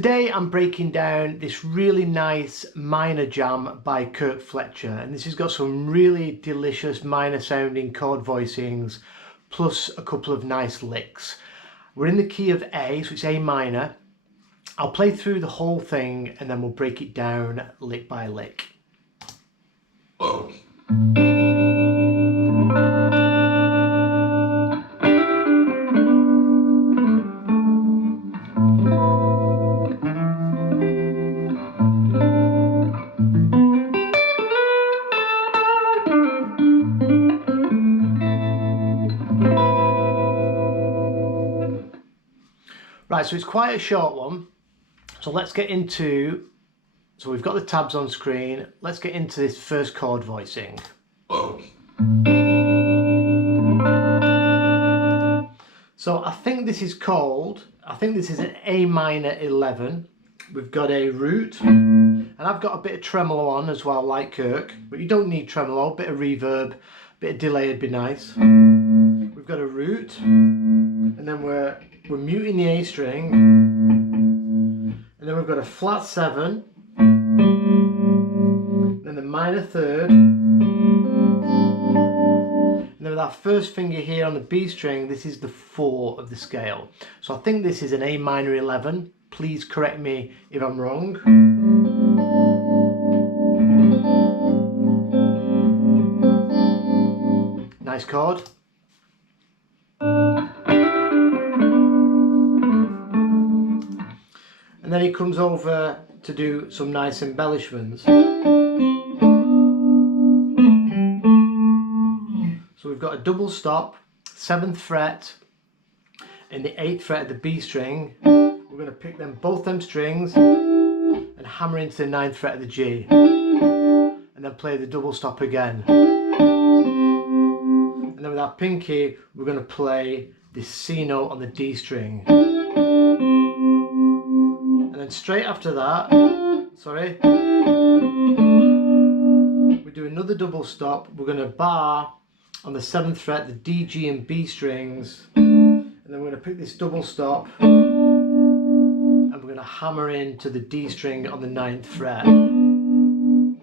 Today I'm breaking down this really nice minor jam by Kirk Fletcher, and this has got some really delicious minor sounding chord voicings plus a couple of nice licks. We're in the key of A, so it's A minor. I'll play through the whole thing and then we'll break it down lick by lick. Whoa. Right, so it's quite a short one. So let's get into, so we've got the tabs on screen. Let's get into this first chord voicing. Whoa. So I think this is an A minor 11. We've got a root, and I've got a bit of tremolo on as well, like Kirk, but you don't need tremolo. A bit of reverb, a bit of delay would be nice. We've got a root, and then we're muting the A string, and then we've got a flat 7, then the minor third, and then with our first finger here on the B string, this is the 4 of the scale. So I think this is an A minor 11. Please correct me if I'm wrong. Nice chord. And then he comes over to do some nice embellishments. So we've got a double stop, 7th fret, and the 8th fret of the B string. We're going to pick both them strings and hammer into the 9th fret of the G, and then play the double stop again. And then with our pinky, we're going to play this C note on the D string. And then straight after that, we do another double stop. We're going to bar on the 7th fret, the D, G and B strings, and then we're going to pick this double stop and we're going to hammer into the D string on the 9th fret. And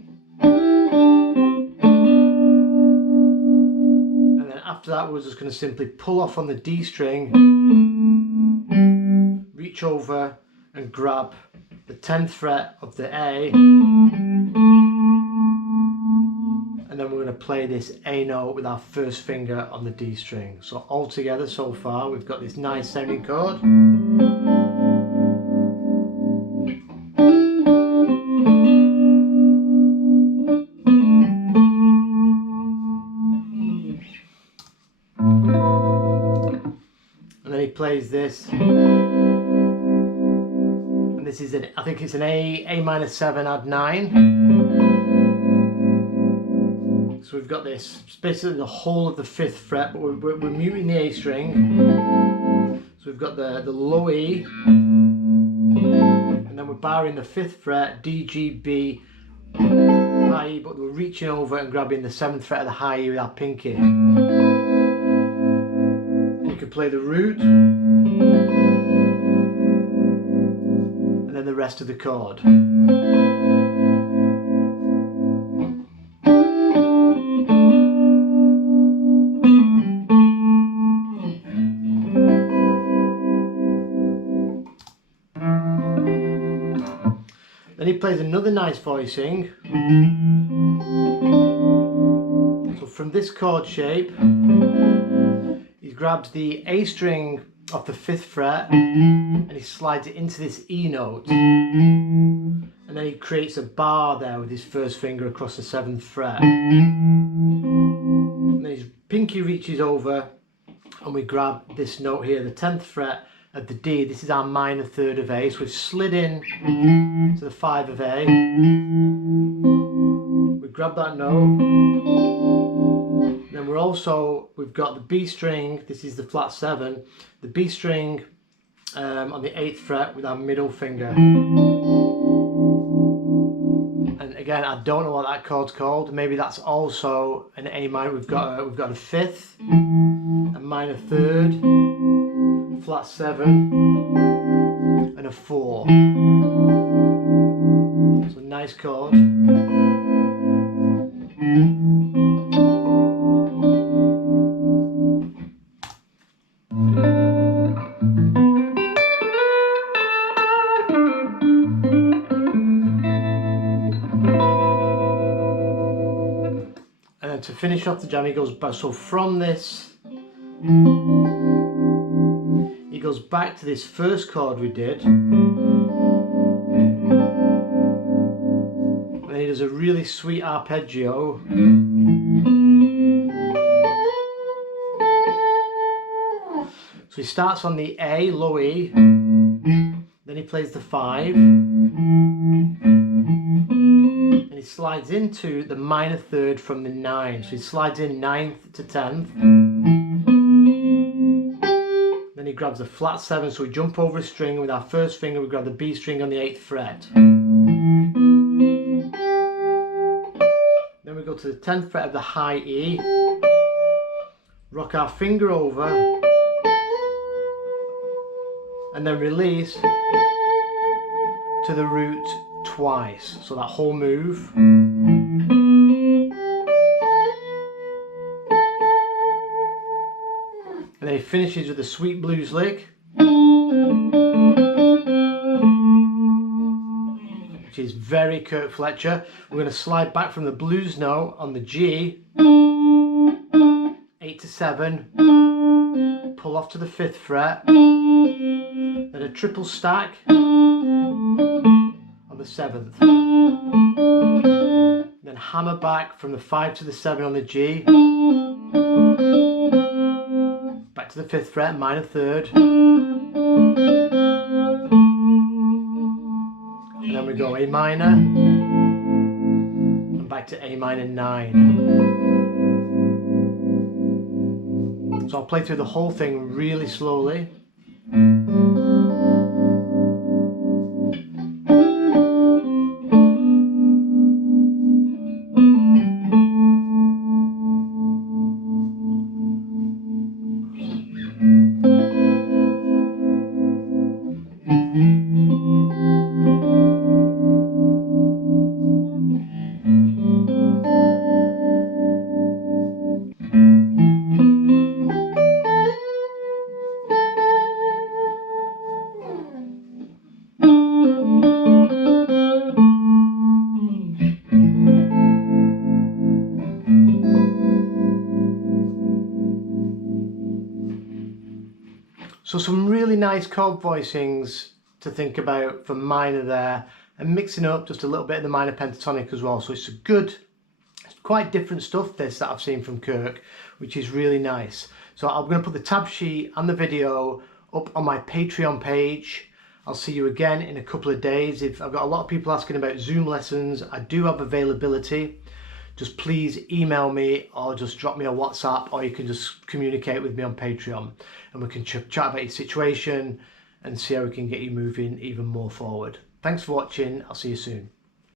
then after that, we're just going to simply pull off on the D string, reach over and grab the 10th fret of the A, and then we're going to play this A note with our first finger on the D string. So all together so far we've got this nice sounding chord. And then he plays this. And this is I think it's an A minor 7 add 9. So we've got this, it's basically the whole of the 5th fret, but we're muting the A string. So we've got the low E, and then we're barring the 5th fret, D, G, B, high E, but we're reaching over and grabbing the 7th fret of the high E with our pinky. And you can play the root, and then the rest of the chord. Then he plays another nice voicing. So from this chord shape, he grabs the A string off the 5th fret and he slides it into this E note. And then he creates a bar there with his first finger across the 7th fret. And then his pinky reaches over and we grab this note here, the 10th fret of the D. This is our minor 3rd of A, so we've slid in to the 5 of A. We grab that note. Then we've got the B string, this is the flat 7, the B string on the 8th fret with our middle finger. And again, I don't know what that chord's called. Maybe that's also an A minor. We've got a 5th, a minor 3rd, flat 7, and and a 4. So nice chord. And then to finish off the jam, he goes back. So from this, he goes back to this first chord we did, and then he does a really sweet arpeggio. So he starts on the A, low E, then he plays the 5, and he slides into the minor third from the 9. So he slides in 9th to 10th. Then he grabs the flat 7, so we jump over a string, and with our first finger we grab the B string on the 8th fret. Then we go to the 10th fret of the high E, rock our finger over, and then release to the root twice, so that whole move. And then he finishes with a sweet blues lick, which is very Kirk Fletcher. We're going to slide back from the blues note on the G, 8 to 7, pull off to the 5th fret, then a triple stack on the 7th, then hammer back from the 5 to the 7 on the G, back to the 5th fret, minor third, and then we go A minor, and back to A minor 9. So I'll play through the whole thing really slowly. So some really nice chord voicings to think about for minor there, and mixing up just a little bit of the minor pentatonic as well. So it's it's quite different stuff this that I've seen from Kirk, which is really nice. So I'm going to put the tab sheet and the video up on my Patreon page. I'll see you again in a couple of days. I've got a lot of people asking about Zoom lessons. I do have availability. Just please email me or just drop me a WhatsApp, or you can just communicate with me on Patreon, and we can chat about your situation and see how we can get you moving even more forward. Thanks for watching. I'll see you soon.